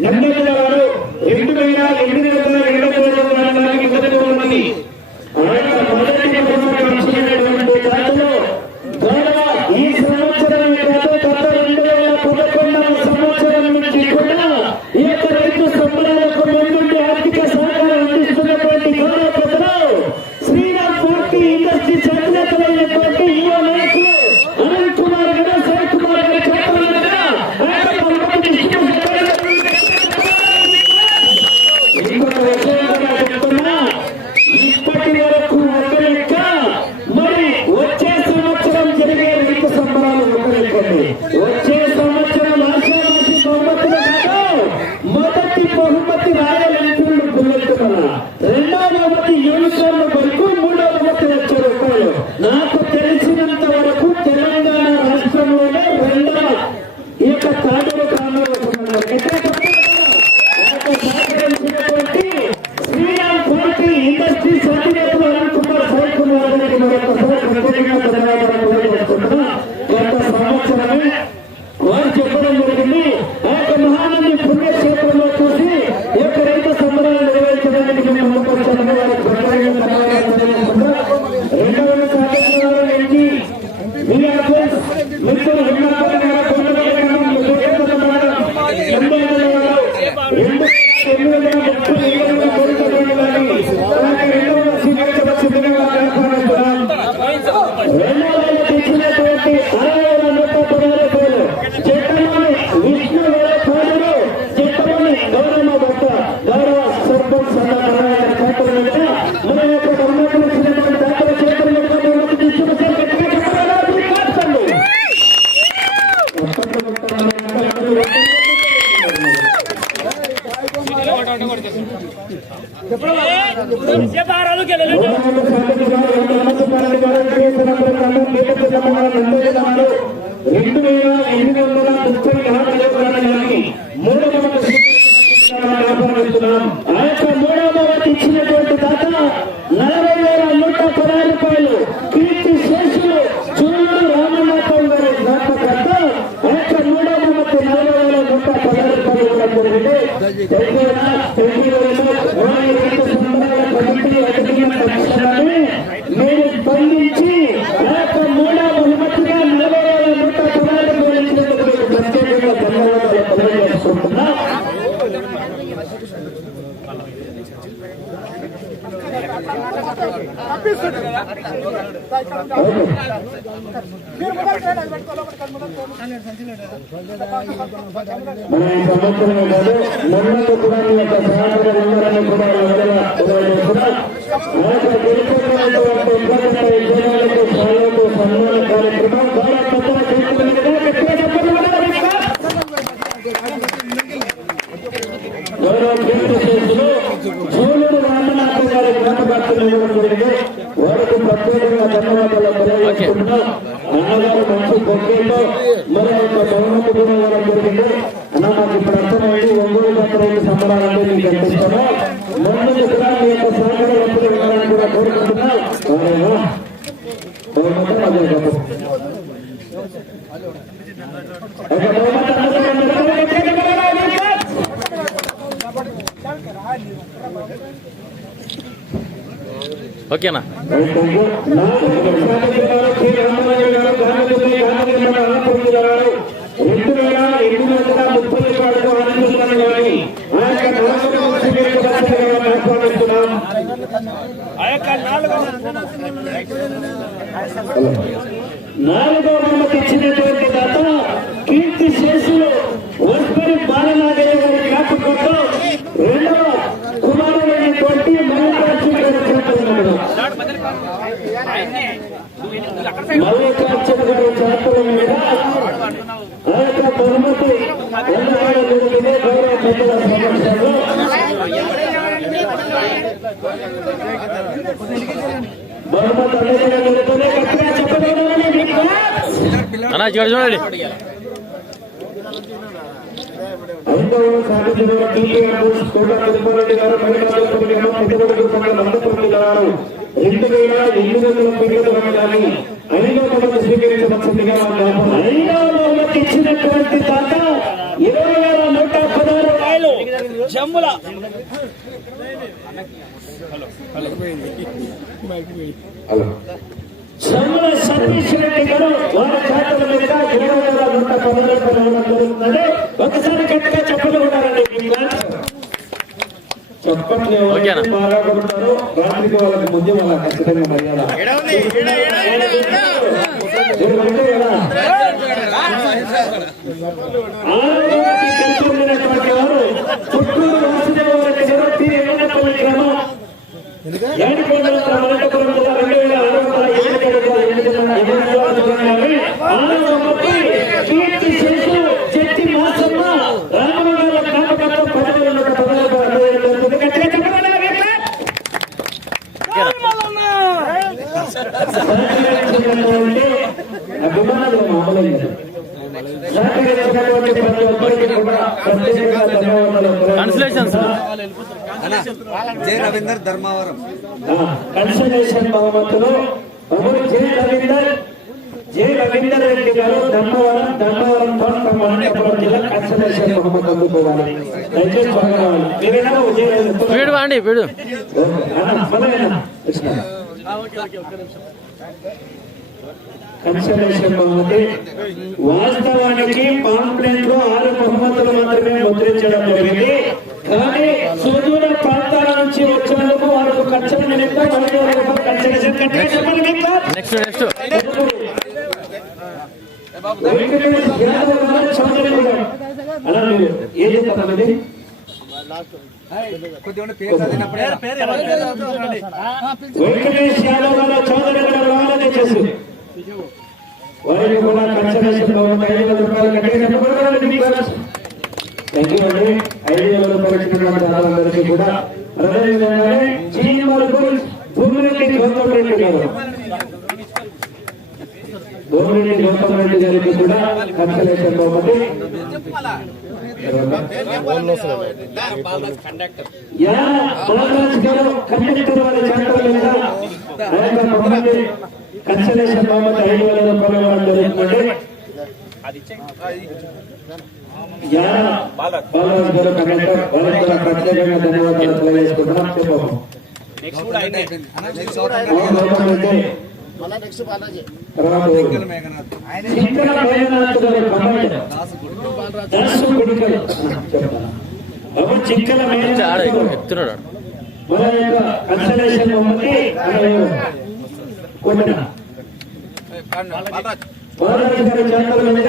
Yeah. Take మన ఈ సంవత్సరమే కాదు మొన్నటి కూడా యొక్క కూడా ఓకేనా? నాలుగో మనకు ఇచ్చినటువంటి కీర్తి శేషులు ఒక్కరి బాలనాగయ్య గారి అన్నా ఇక్కడ చూడండి. ఐదవ సాధించిన టీపీఆర్ రెండు వేల ఎనిమిది వందల పిల్లలు రావడాన్ని ఐదో తరగతి స్వీకరించవలసిందిగా ఐదో తరగతి ఇచ్చినటువంటి తాత ఇరవై వేల నూట పదహారు రాయలు జమ్ముల. జమ్ముల సతీష్ రెడ్డి గారు వారి ఖాతాల మీద ఇరవై వేల నూట పదహారు ఒకసారి గట్టిగా చెప్పగలుగుతారండి వందల ఎనిమిది వందల ఆరు ముప్పై కీర్తి శేషు చెట్టి మాసమ్మ రామనగర జ్ఞాపకార్థం పదివేల నూట పదహారు అరవై ఏడు వందలు గట్టిగా చెప్పండి వీట్ల. సహకరించినటువంటి అభిమానులు మామూలుగా సహకరించినటువంటి ప్రతి ఒక్కరికి కూడా ప్రత్యేకంగా ధన్యవాదాలు కన్సలేషన్స్ జై రవీందర్ ధర్మవరం. బహుమతులు. బాబు జే రవీందర్. జే రవీందర్ రెడ్డి గారు ధర్మవరం ధర్మవరం అనంతపురం జిల్లా అందుకోవాలి. దయచేసి. మీరేనా? వీడు వాండి వీడు. బహుమతి. వాస్తవానికి పాంప్లెంట్లో ఆరు బహుమతులు మాత్రమే ముద్రించడం జరిగింది. కానీ నుంచి వచ్చినందుకు వారికి ఖర్చు నిమిత్తం. నెక్స్ట్ నెక్స్ట్ వెంకటేష్ యాదవ్ గారు చౌదరి గారు. అలా మీరు ఏం చెప్తారు ఇది? కొద్దిగా పేరు చదివినప్పుడే వెంకటేష్ యాదవ్ గారు చౌదరి గారు రావాలని చేసి వారికి కూడా కన్సలేషన్ బహుమతి ఐదు వేల రూపాయలు మీకు థ్యాంక్ యూ అండి ఐదు వేల రూపాయలు ఇచ్చినటువంటి వాళ్ళందరికీ కూడా భూమిరెడ్డి గౌతమ్ రెడ్డి గారు. భూమిరెడ్డి గౌతమ్ రెడ్డి గారికి కూడా కన్సలేషన్ బహుమతి కన్సలేషన్ ఐదు వేల రూపాయలు జరుగుతుంది. ప్రత్యేకంగా ధన్యవాదాలు తెలియజేసుకుంటున్నాం. చెప్పము మేఘనాథ్ మన యొక్క బొమ్మకి కొట్టిన చేతుల మీద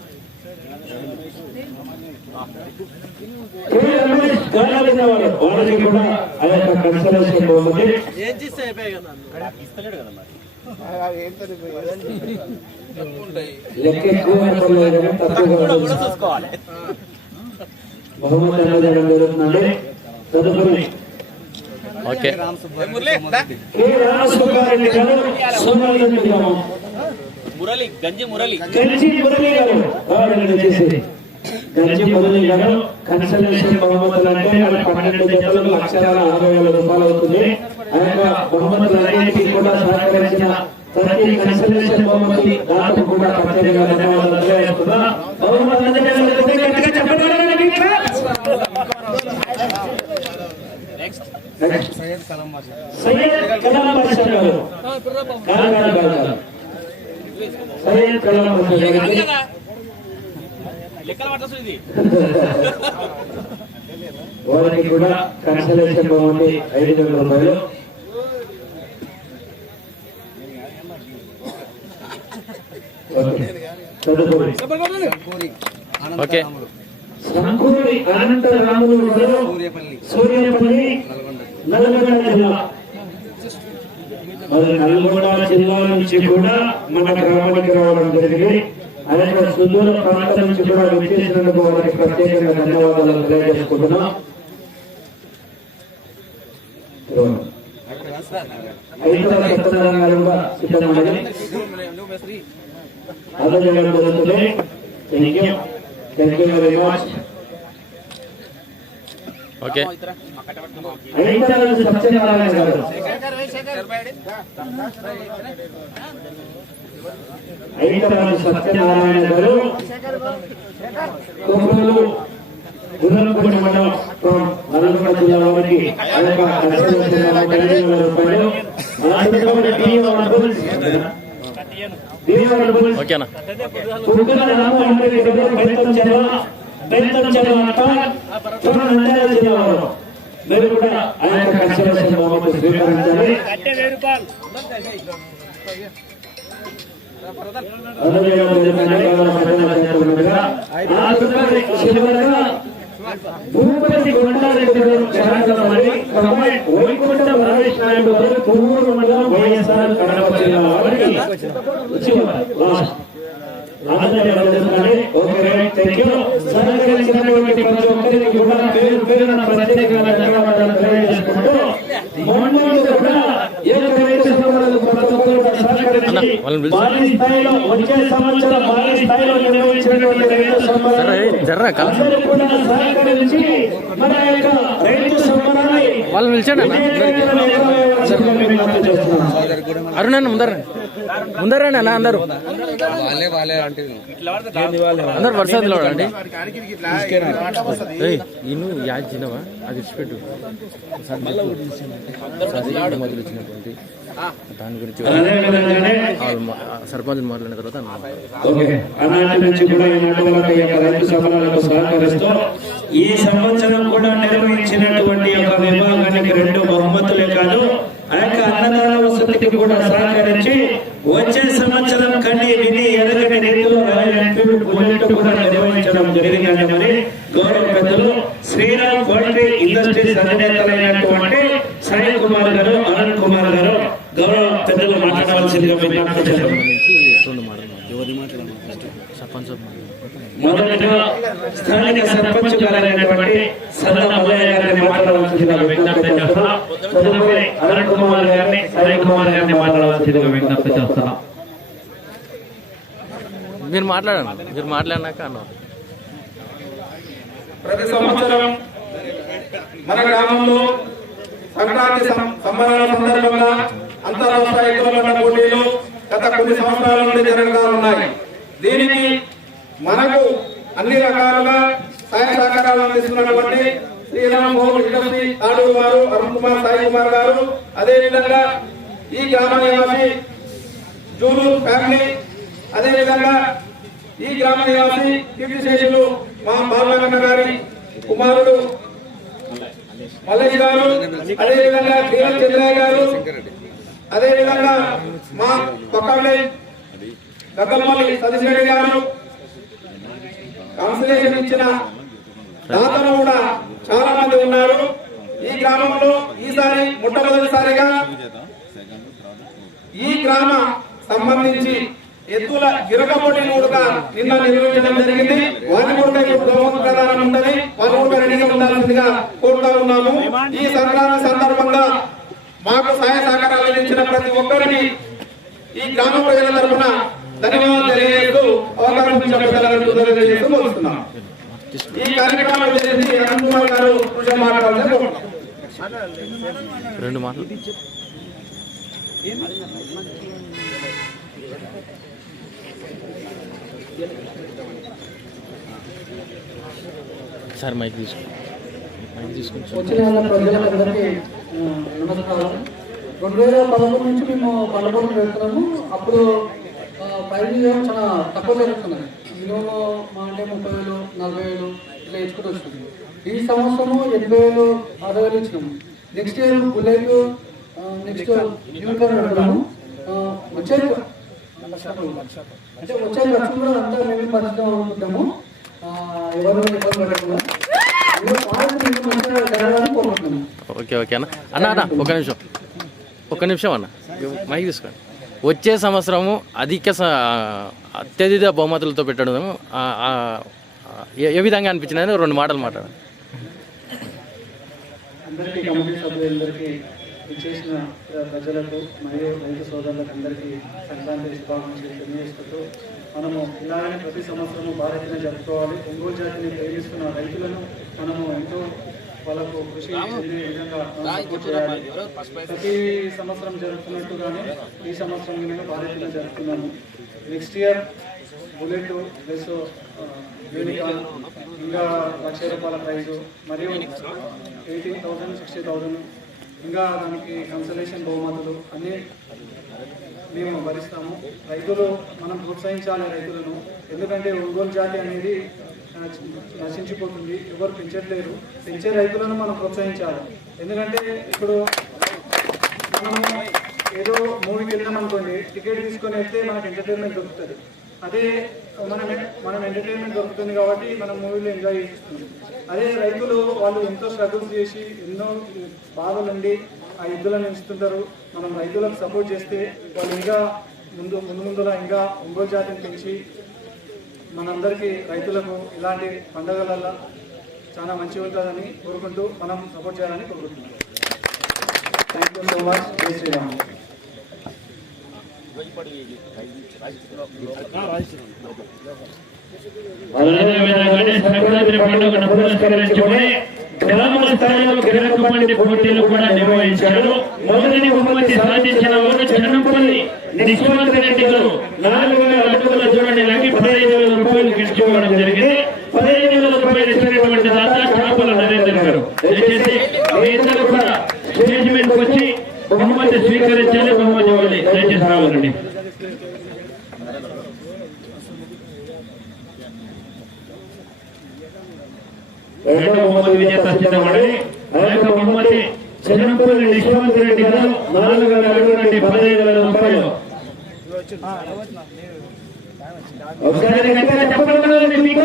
ఎంబీఆర్ బుల్స్ మంగళై బాలరాజు గారు మంగళై బాలరాజు గారు రావాలి. ఆ, కొట్టుకుంటున్నాం. మంగళై బాలరాజు గారి చేతుల మీద ఆంజనేయ జరుగుతుంది గట్టిగా చెప్పండి కదా, ఈ క్లాప్స్ అండి. K Ramesh okay K. Ramesh Gali వారు వారికి కూడా ఆ యొక్క కన్సలేషన్ బహుమతి లెక్క ఎక్కువ పర్లేదు కానీ తక్కువగా ఉంటుంది. బహుమతి అందజేయడం జరుగుతుందండి తదుపరి ఓకే రామ్ సుబ్బారెడ్డి కె రామసుబ్బారెడ్డి గారు సోమాలి గ్రామం మురళి గంజి మురళి గంజి మురళి గారు గంజి మురళి గారు కన్సల్టేషన్ బహుమతులు అంటే పన్నెండు జతలకు లక్షల అరవై వేల రూపాయలు అవుతుంది. ఆ యొక్క బహుమతులన్నింటినీ కూడా సహకరించిన ప్రతి కన్సల్టేషన్ బహుమతి దాతకు కూడా ప్రత్యేకంగా ధన్యవాదాలు తెలియజేస్తున్నా. సయ్యద్ కలాం బాషా సయ్యద్ కలాం బాషా గారు. సయ్యద్ కలాం బాషా ఇది వారికి కూడా కన్సలేషన్ బహుమతి ఐదు వేల రూపాయలు. ఓకే. సంకూరి అనంతరాములు గారు సూర్యపల్లి. సూర్యపల్లి నల్గొండ నల్గొండ జిల్లా. మరి నల్గొండ జిల్లా నుంచి కూడా మన గ్రామానికి రావడం జరిగింది. ఆ యొక్క సుదూర ప్రాంతం నుంచి కూడా విచ్చేసినందుకు వారికి ప్రత్యేకంగా ధన్యవాదాలు తెలియజేసుకుంటున్నాం ఐదవ సత్యనారాయణ కూడా సిద్ధమయ్యారు ఆదరణ జరుగుతుంది thank you thank you very much okay ఐదవ సత్యనారాయణ గారు ఐదవ సత్యనారాయణ గారు కొమ్మూరు గుర్రంపూడి మండలం ఫ్రమ్ నల్గొండ జిల్లా వారికి ఆ యొక్క కన్సల్టేషన్ పదిహేను వేల రూపాయలు మీరు కూడా కన్సల్టేషన్ స్వీకరించాలి. భూపతి కొండారెడ్డి గారు చరణాలి వైకుంఠ రమేష్ నాయుడు గారు కొవ్వూరు మండలం వైఎస్ఆర్ కడప జిల్లా వారికి లాస్ట్ సహకరించినటువంటి ప్రతి ఒక్కరికి కూడా పేరు పేరున ప్రత్యేకమైన ధన్యవాదాలు తెలియజేసుకుంటూ మొన్నటి కూడా ఏకైక సభలకు ప్రతి ఒక్కరు కూడా సహకరించి అన్న, వాళ్ళని పిలుచు. భారీ స్థాయిలో వచ్చే సంవత్సరం భారీ స్థాయిలో నిర్వహించినటువంటి రైతు సంబరాలు సరే, జర్రా, కల- అందరూ కూడా సహకరించి మన యొక్క రైతు సంబరాన్ని వాళ్ళని పిలిచాడు అన్న అందరికి విజయవంతంగా నిర్వహించాలని విజ్ఞప్తి చేస్తున్నాం. అరుణ్ అన్న ముందర ముందర అన్న అందరు వాళ్ళే వాళ్ళే అందరు వరుసలో అండి ఇను యాద్ చిన్నవా అది ఇచ్చిపెట్టు. ఒకసారి మొదలు వచ్చినటువంటి దాని గురించి సర్పంచ్ మాట్లాడిన తర్వాత ఈ సంవత్సరం కూడా నిర్వహించినటువంటి యొక్క విభాగానికి రెండు బహుమతులే కాదు ఆ యొక్క అన్నదాన వసతికి కూడా సహకరించి వచ్చే సంవత్సరం కని విని ఎన్ఫీల్డ్ కూడా నిర్వహించడం జరిగిందని మరి గౌరవ పెద్దలు శ్రీరామ్ పోల్ట్రీ ఇండస్ట్రీస్ అధినేతలైనటువంటి సాయి కుమార్ గారు అరుణ్ కుమార్ గారు గౌరవ పెద్దలు మాట్లాడవలసిందిగా మొదటగా స్థానిక సర్పంచ్ గారైనటువంటి సదా మల్లయ్య గారిని మాట్లాడవలసిందిగా విజ్ఞప్తి చేస్తున్నాం తదుపరి అరుణ్ కుమార్ గారిని సాయి కుమార్ గారిని మాట్లాడవలసిందిగా విజ్ఞప్తి చేస్తున్నాం మీరు మాట్లాడండి. మీరు మాట్లాడినాక అన్న. ప్రతి సంవత్సరం మన గ్రామంలో సంక్రాంతి సంబరాల సందర్భంగా అంతరాష్ట్ర పోటీలు గత కొన్ని సంవత్సరాల నుండి జరగగా ఉన్నాయి. దీనికి మనకు అన్ని రకాలుగా సహాయ సహకారాలు అందిస్తున్నటువంటి శ్రీరామ్ మోహన్ ఇండస్ట్రీ ఆడు గారు అరుణ్ కుమార్ సాయి కుమార్ గారు. అదేవిధంగా ఈ గ్రామ నివాసి జూలు ఫ్యామిలీ అదేవిధంగా ఈ గ్రామ నివాసి కీర్తిశేషులు మా బాలకన్న గారి కుమారుడు మల్లయ్య గారు అదేవిధంగా శ్రీరామ్ చంద్రయ్య గారు అదేవిధంగా మా పక్క విలేజ్ గగ్గలమల్లి గారు. కాన్సలేషన్ ఇచ్చిన దాతలు కూడా చాలా మంది ఉన్నారు. ఈ గ్రామంలో ఈసారి మొట్టమొదటిసారిగా ఈ గ్రామ సంబంధించి ఎత్తుల గిరకబొడి కూడా నిన్న నిర్వహించడం జరిగింది. వారి కూడా ఇప్పుడు గౌరవ ప్రధానం ఉంటది. వారు కూడా రెడీగా ఉండాల్సిందిగా కోరుతా ఉన్నాము. ఈ సంక్రాంతి సందర్భంగా మాకు సహాయ సహకారాలు అందించిన ప్రతి ఒక్కరికి ఈ గ్రామ ప్రజల తరఫున ధన్యవాదాలు తెలియజేస్తూ అవకాశం తెలియజేస్తూ కోరుతున్నాం ఈ కార్యక్రమం చేసి అరుణ్ కుమార్ గారు కృషి మాట్లాడాలని కోరుతున్నాం రెండు మాటలు. సార్ మైక్ తీసుకో. మైక్ నమస్కారం రెండు వేల పదకొండు నుంచి మేము పెడుతున్నాము అప్పుడు ప్రైజ్ చాలా తక్కువ జరుగుతున్నాయి మినిమం మా అంటే ముప్పై వేలు నలభై వేలు ఇట్లా ఇచ్చుకుంటూ వస్తుంది. ఈ సంవత్సరము ఎనభై వేలు అరవై వేలు ఇచ్చినాము. నెక్స్ట్ ఇయర్ బుల్లెట్ నెక్స్ట్ ఆ, వచ్చే అంటే వచ్చే కూడా అంతా మేము పరిస్థితి ఎవరు కోరుకుంటున్నాము. ఓకే ఓకే అన్న. అన్న అన్న ఒక నిమిషం. ఒక నిమిషం అన్న. మైక్ తీసుకోండి. వచ్చే సంవత్సరము అధిక స- అత్యధిక బహుమతులతో పెట్టడం ఆ, ఆ, ఏ- విధంగా అనిపించినది రెండు మాటలు మాట్లాడండి. అందరికీ ఇచ్చేసిన ప్రజలకు మరియు రైతు సోదరులకు అందరికీ సంక్రాంతి శుభాకాంక్షలు తెలియజేస్తూ మనము ఇలాగనే ప్రతి సంవత్సరము భారతీయ జరుపుకోవాలి. ఒంగోలు జాతిని ప్రేమిస్తున్న రైతులను మనము ఎంతో వాళ్ళకు కృషి చెందే విధంగా ప్రతి సంవత్సరం జరుపుతున్నట్టుగానే ఈ సంవత్సరం మేము భారతీయ జరుపుతున్నాము next year bullet plus unicorn ఇంకా లక్ష రూపాయల ప్రైజు మరియు ఎయిటీన్ థౌసండ్ సిక్స్టీ థౌసండ్ ఇంకా దానికి కన్సలేషన్ బహుమతులు అన్నీ మేము భరిస్తాము. రైతులు మనం ప్రోత్సహించాలి రైతులను. ఎందుకంటే ఒంగోలు జాతి అనేది నశించిపోతుంది. ఎవరు పెంచట్లేరు. పెంచే రైతులను మనం ప్రోత్సహించాలి. ఎందుకంటే ఇప్పుడు మనము ఏదో మూవీకి వెళ్ళాం అనుకోండి టికెట్ తీసుకొని వెళ్తే మనకు ఎంటర్టైన్మెంట్ దొరుకుతుంది. అదే మనం మనం ఎంటర్టైన్మెంట్ దొరుకుతుంది కాబట్టి మనం మూవీలో ఎంజాయ్ చేస్తుంది అదే రైతులు వాళ్ళు ఎంతో స్ట్రగుల్స్ చేసి ఎన్నో బాధలు ఉండి ఆ ఎద్దులను ఎంచుతుంటారు మనం రైతులకు సపోర్ట్ చేస్తే వాళ్ళు ఇంకా ముందు ముందు ముందులా ఇంకా ఒంగోలు జాతిని పెంచి మనందరికీ రైతులకు ఇలాంటి పండగలల్లో చాలా మంచిగా ఉంటుందని కోరుకుంటూ మనం సపోర్ట్ చేయాలని కోరుకుంటున్నాం. థ్యాంక్ యూ సో మచ్ జై శ్రీరామ్. అదేవిధంగానే సంక్రాంతి పండుగను పురస్కరించుకొని గ్రామ స్థాయిలో కిరణ్ పోటీలు కూడా నిర్వహించారు మొదటి బహుమతి సాధించిన వారు చెన్నంపల్లి నిశ్వంత్ రెడ్డి గారు నాలుగు వేల అడుగుల చూడండి లాగి పదహైదు వేల రూపాయలు గెలుచుకోవడం జరిగింది పదహైదు వేల రూపాయలు ఇచ్చినటువంటి దాత చాపల నరేంద్ర గారు దయచేసి మీ ఇద్దరు కూడా స్టేజ్ మీదకి వచ్చి బహుమతి స్వీకరించాలి బహుమతి ఇవ్వాలి దయచేసి రావాలండి రెండో బహుమతి విజేత సిద్ధపడి ఆ యొక్క బహుమతి చెన్నంపల్లి నిశ్వంత్ రెడ్డి గారు నాలుగు వేల అడుగు నుండి పదహైదు వేల రూపాయలు. ఒకసారి గట్టిగా చెప్పగలరండి మీకు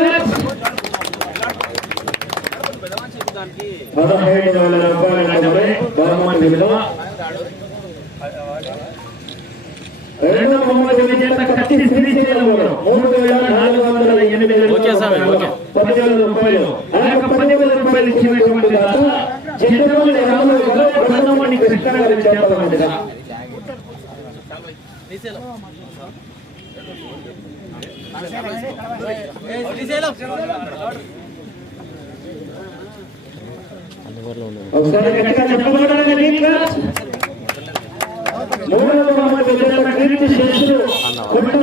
దానికి పదహైదు వేల రూపాయల డెబ్బై బహుమతి విలువ. రెండో బహుమతి విజేత కత్తి మూడు వేల నాలుగు వందల ఎనిమిది ఓకే స్వామి, ఓకే. పదివేల రూపాయలు ఆ యొక్క పదివేల రూపాయలు ఇచ్చినటువంటి దాత చింతమల్లి రాములు గారు బ్రహ్మమణి కృష్ణ గారి చేతమందిగా ఒకసారి గట్టిగా మీకు?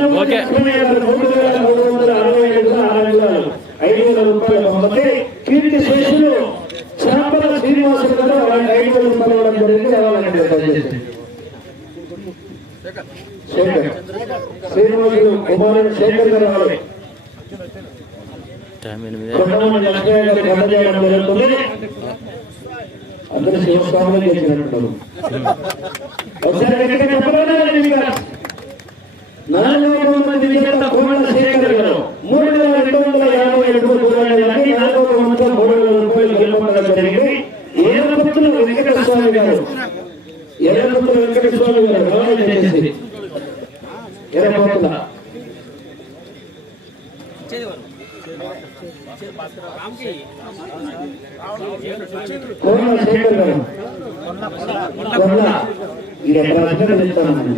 మూడవ. మూడు వేల మూడు వందల అరవై ఐదు ఆరు వేల ఐదు వేల రూపాయల బహుమతి కీర్తి శేషులు చాపల శ్రీనివాసులు గారు వాళ్ళకి ఐదు వేల రూపాయలు ఇవ్వడం జరిగింది రావాలండి దయచేసి. శేఖర్ శ్రీనివాసులు కుమారుడు శేఖర్ గారు రావాలి టైం ఎనిమిది కొంతమంది లక్ష్మయ్య గారికి అందజేయడం జరుగుతుంది. అందరూ శివస్వాములు చేసినట్టున్నారు. మంది విజేత శేఖర్ గారు మూడు వేల రెండు వందల యాభై ఏడు రూపాయలకి నాలుగవ బహుమతిలో మూడు వేల రూపాయలు గెలుపొందడం జరిగింది ఏలపుత్రులు వెంకట స్వామి గారు ఏలపుత్రులు వెంకట స్వామి గారు రావాలి చేసేసి ఏలపుత్రుల ఇచ్చేది వారు రామ్కి కోమల శేఖర్ గారు కొల్ల ఇది ఎక్కడ వచ్చినా చెప్తాను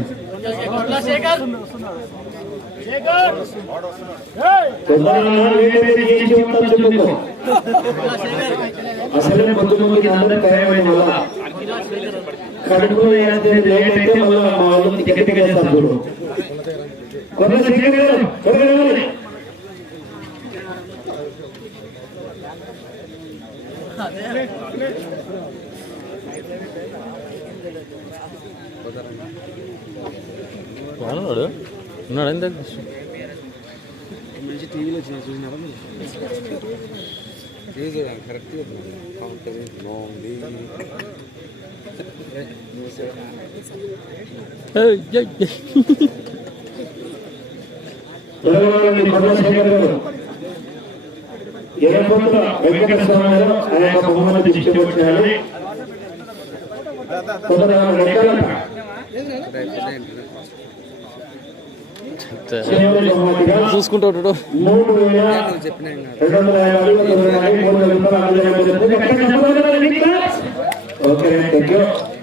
అసలే పొద్దున్నకి అందరూ ఖాయమైన వల్ల కడుపు లేట్ అయితే మళ్ళీ మా వాళ్ళు టికెట్ చేస్తారు చూడు. వాడు ఉన్నాడు ఎంత కరెక్ట్ బాగుంది తెలంగాణ చంద్రశేఖర్ గారు ఎర్రపొత్తుల వెంకట స్వామి ఆ యొక్క బహుమతి చూసుకుంటాడు చెప్పిన సౌకర్యంతో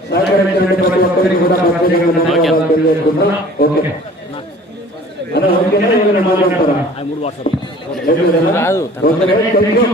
సహకరించండి ప్రతి ఒక్కరికి కూడా ప్రత్యేకంగా ధన్యవాదాలు తెలియజేసుకుంటాం ఓకే అలా ఓకేనా ఏమైనా మాట్లాడతారా ఓకే థ్యాంక్ యూ